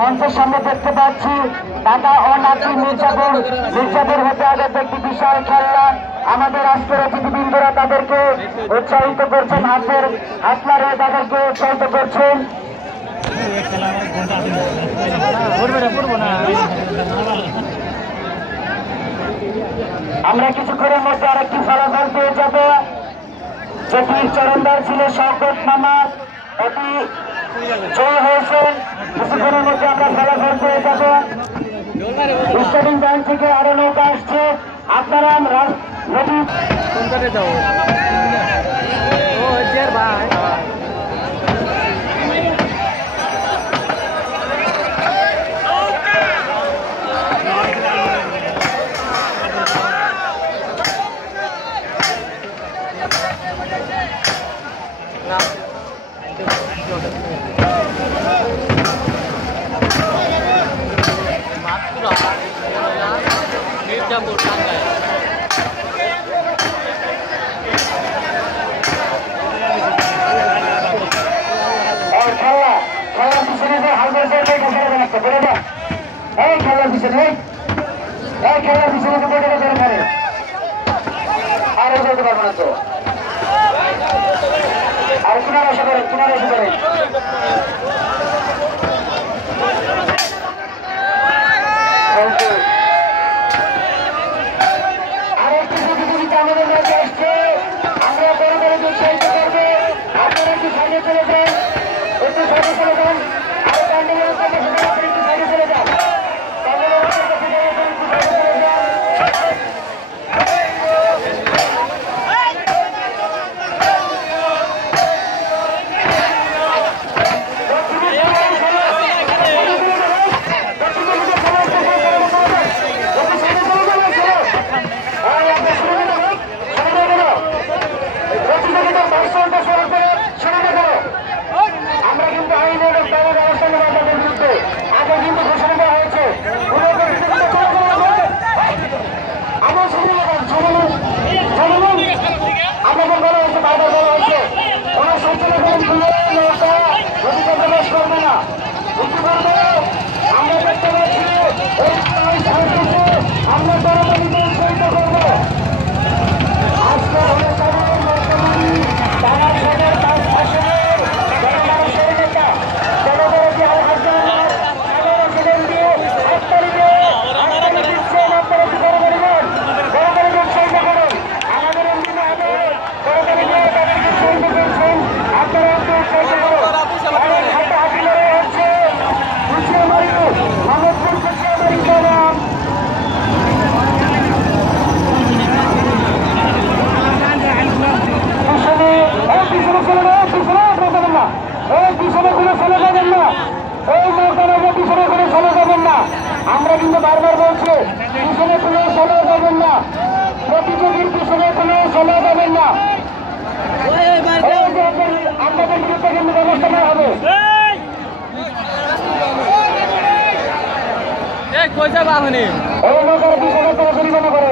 মঞ্চের সামনে দেখতে পাচ্ছি দাদা ও নাতি মির্জাপুর হতে আগত একটি বিশাল খেলা। আমাদের আজকের অতিথিবৃন্দরা তাদেরকে উৎসাহিত করছেন, হাতলারে তাদেরকে উৎসাহিত করছেন। আমরা কিছুক্ষণের মধ্যে আরেকটি ফলাফল পেয়ে যাব, যেটির চরণদার ছিল শওকত মামা, এটি জয় হয়েছেন। কিছুক্ষণের মধ্যে আমরা ফলাফল পেয়ে যাব। স্টেডিং ব্যাংক থেকে আরো নৌকা আসছে, আপনারা রেডি। খেলার পিছনে আর যেতে পারবো না তো, আর কিনারে এসে করেন, কিনারে এসে করেন। আরেকটি প্রতিযোগিতা আমাদের মাঝে আসছে, আমরা বড় বড় উৎসাহিত করবো। আপনারা একটু সাইডে চলে যান, একটু সাইডে চলে যান, আরো প্যান্ডেলের কাছে একটু সাইডে চলে যান, প্যান্ডেলের কাছে একটু সাইডে চলে যান। আমরা কিন্তু আইনের ব্যবস্থা নেব আপনাদের বিরুদ্ধে। আগে কিন্তু ঘোষণা দেওয়া হয়েছে, আপনাদের বলা হয়েছে, বারবার বলা হয়েছে ওরা সচেতন প্রবেশ করবে না। আমরা দেখতে পাচ্ছি আমরা জনগণকে উৎসাহিত করবো। আজকে তারা সদের পাঁচ আসনের জনগণের নেতা জনগণকে দিয়ে হাততালি দিচ্ছেন। আপনারা কি বড় করিবেন, বড় করে উৎসাহিত করুন। আমাদের এমনি হবে বড় করে তাদেরকে উৎসাহিত করছেন, আপনারা একটু উৎসাহিত করুন। অনেক হাঁটাহাঁটি লড়াই হচ্ছে কুচিয়ামারি, মোহাম্মদপুর কুচিয়ামারি গ্রাম। আমরা কিন্তু বারবার বলছি পিছনে কোনো চলে যাবেন না, প্রতিযোগীর পিছনে কোনো চলে যাবেন না। আপনাদের বিরুদ্ধে কিন্তু ব্যবস্থা নেওয়া হবে। এই নৌকার পিছনে কোনো পরিমাণে করে